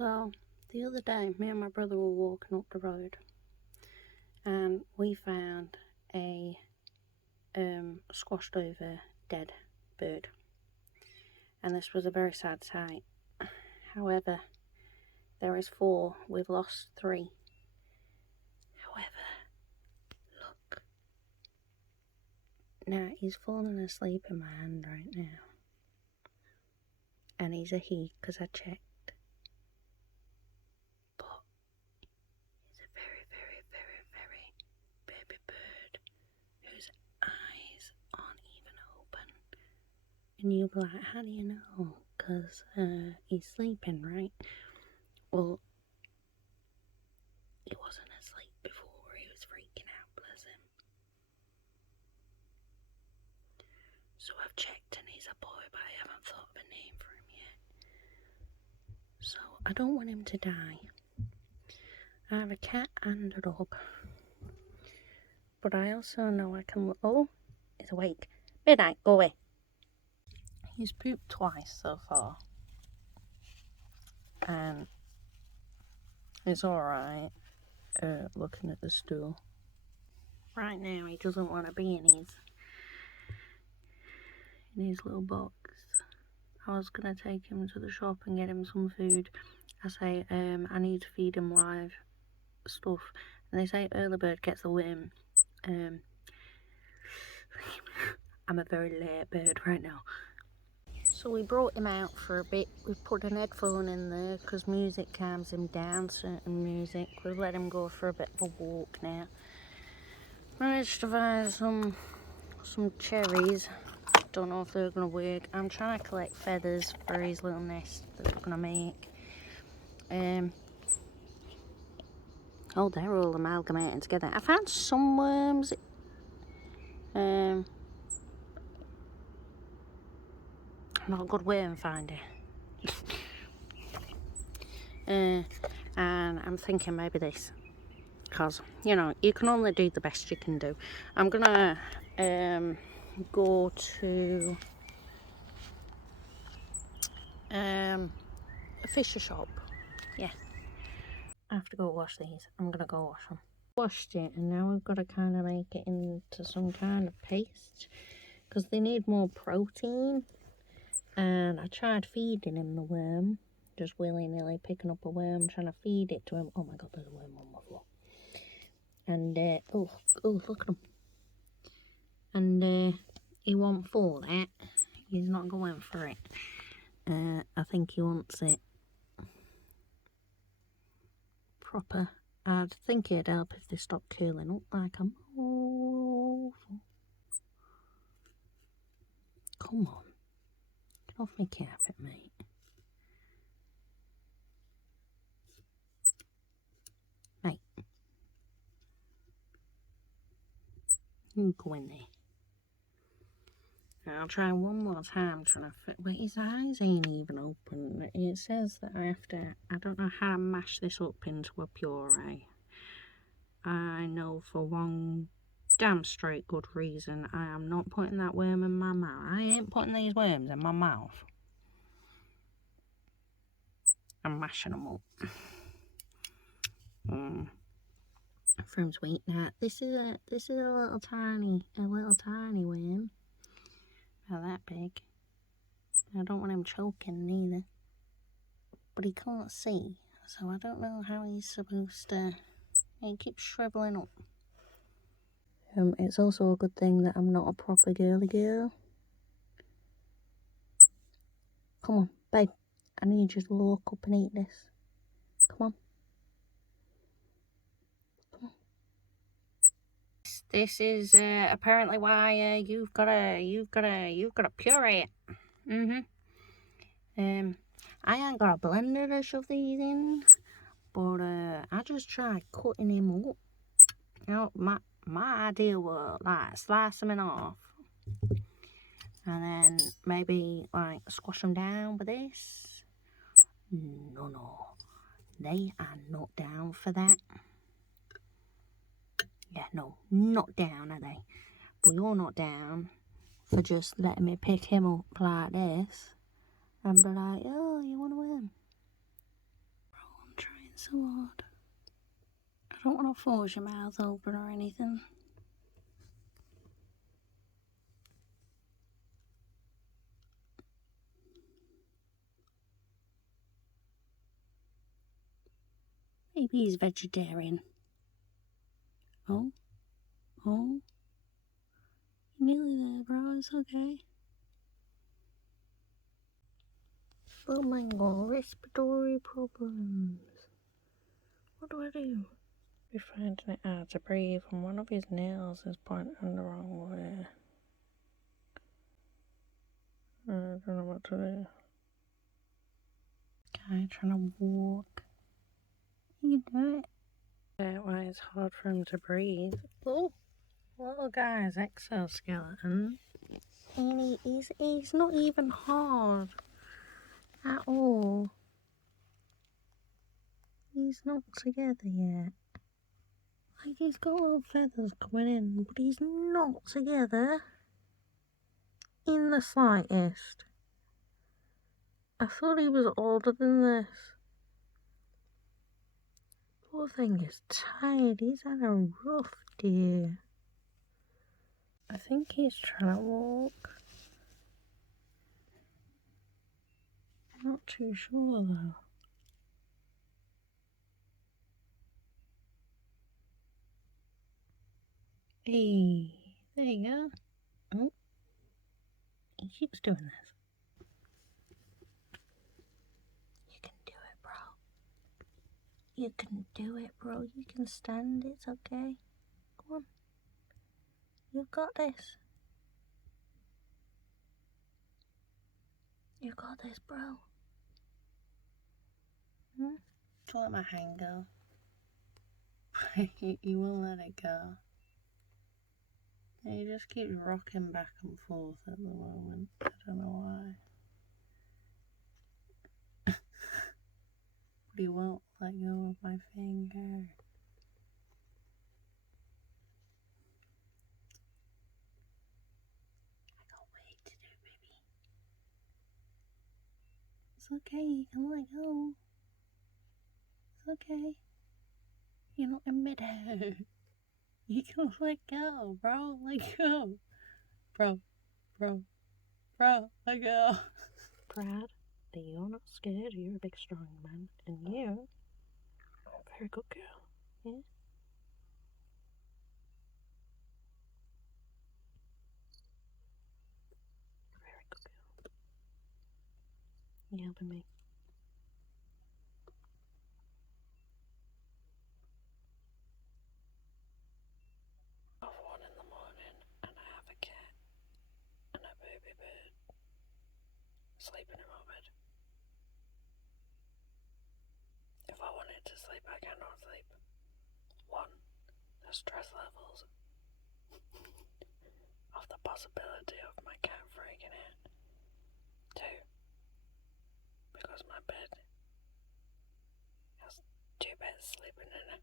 So the other day, me and my brother were walking up the road, and we found a squashed over dead bird, and this was a very sad sight. However, there is 4. We've lost 3. However, look. Now he's falling asleep in my hand right now, and he's a he because I checked. And you'll be like, how do you know? Because he's sleeping, right? Well, he wasn't asleep before. He was freaking out, bless him. So I've checked and he's a boy, but I haven't thought of a name for him yet. So I don't want him to die. I have a cat and a dog. But I also know I can... Oh, he's awake. Midnight, go away. He's pooped twice so far. And it's alright looking at the stool. Right now he doesn't want to be in his little box. I was going to take him to the shop and get him some food. I say I need to feed him live stuff. And they say early bird gets the worm. I'm a very late bird right now. So we brought him out for a bit. We put an headphone in there because music calms him down, certain music. We've let him go for a bit of a walk now. Managed to find some cherries. Don't know if they're going to work. I'm trying to collect feathers for his little nest that we're going to make. Oh, they're all amalgamating together. I found some worms. I'm not a good worm finder. And I'm thinking maybe this. Because, you know, you can only do the best you can do. I'm going to go to a fisher shop. Yeah. I have to go wash these. I'm going to go wash them. Washed it, and now we've got to kind of make it into some kind of paste. Because they need more protein. And I tried feeding him the worm. Just willy-nilly picking up a worm, trying to feed it to him. Oh my god, there's a worm on my floor. And, oh, look at him. And he won't for that. He's not going for it. I think he wants it proper. I'd think it'd help if they stopped curling up like a mole. Come on. Get off my carpet, mate. Mate. You go in there. I'll try one more time trying to fit. Wait, his eyes ain't even open. It says that I have to. I don't know how to mash this up into a puree. I know for one damn straight good reason I am not putting that worm in my mouth. I ain't putting these worms in my mouth. I'm mashing them up. From sweet now. This is a little tiny worm. About that big. I don't want him choking neither. But he can't see, so I don't know how he's supposed to. He keeps shriveling up. It's also a good thing that I'm not a proper girly girl. Come on, babe. I need you to look up and eat this. Come on. This is apparently why you've got to puree it. I ain't got a blender to shove these in, but I just tried cutting him up. You know, my idea was like slice them in half, and then maybe like squash them down with this. No, they are not down for that. Yeah, no, not down, are they? But you're not down for just letting me pick him up like this and be like, oh, you want a worm? so hard. I don't want to force your mouth open or anything. Maybe he's vegetarian. Oh, oh. You're nearly there, bro. It's okay. Oh my god, respiratory problems. What do I do? We're finding it hard to breathe, and one of his nails is pointing the wrong way. I don't know what to do. Guy trying to walk. You can do it. That's why it's hard for him to breathe. Oh, little guy's exoskeleton. And he's not even hard at all. He's not together yet. Like, he's got little feathers coming in, but he's not together in the slightest. I thought he was older than this. Poor thing is tired. He's had a rough day. I think he's trying to walk. I'm not too sure though. Hey, there you go. Oh, he keeps doing this. You can do it, bro. You can do it, bro. You can stand. It's okay. Come on. You've got this. You got this, bro. To let my hand go. He won't let it go. He just keeps rocking back and forth at the moment. I don't know why. But he won't let go of my finger. I got way to do, baby. It's okay, you can let go. It's okay. You're not in midair. You can let go, bro. Let go. Bro, let go. Brad, that you're not scared. You're a big, strong man. And you're a very good girl. Yeah? Very good girl. You helping me? Half 1 in the morning, and I have a cat and a baby bird sleeping in my bed. If I wanted to sleep, I cannot sleep. 1, the stress levels of the possibility of my cat freaking out. 2, because my bed has 2 beds sleeping in it.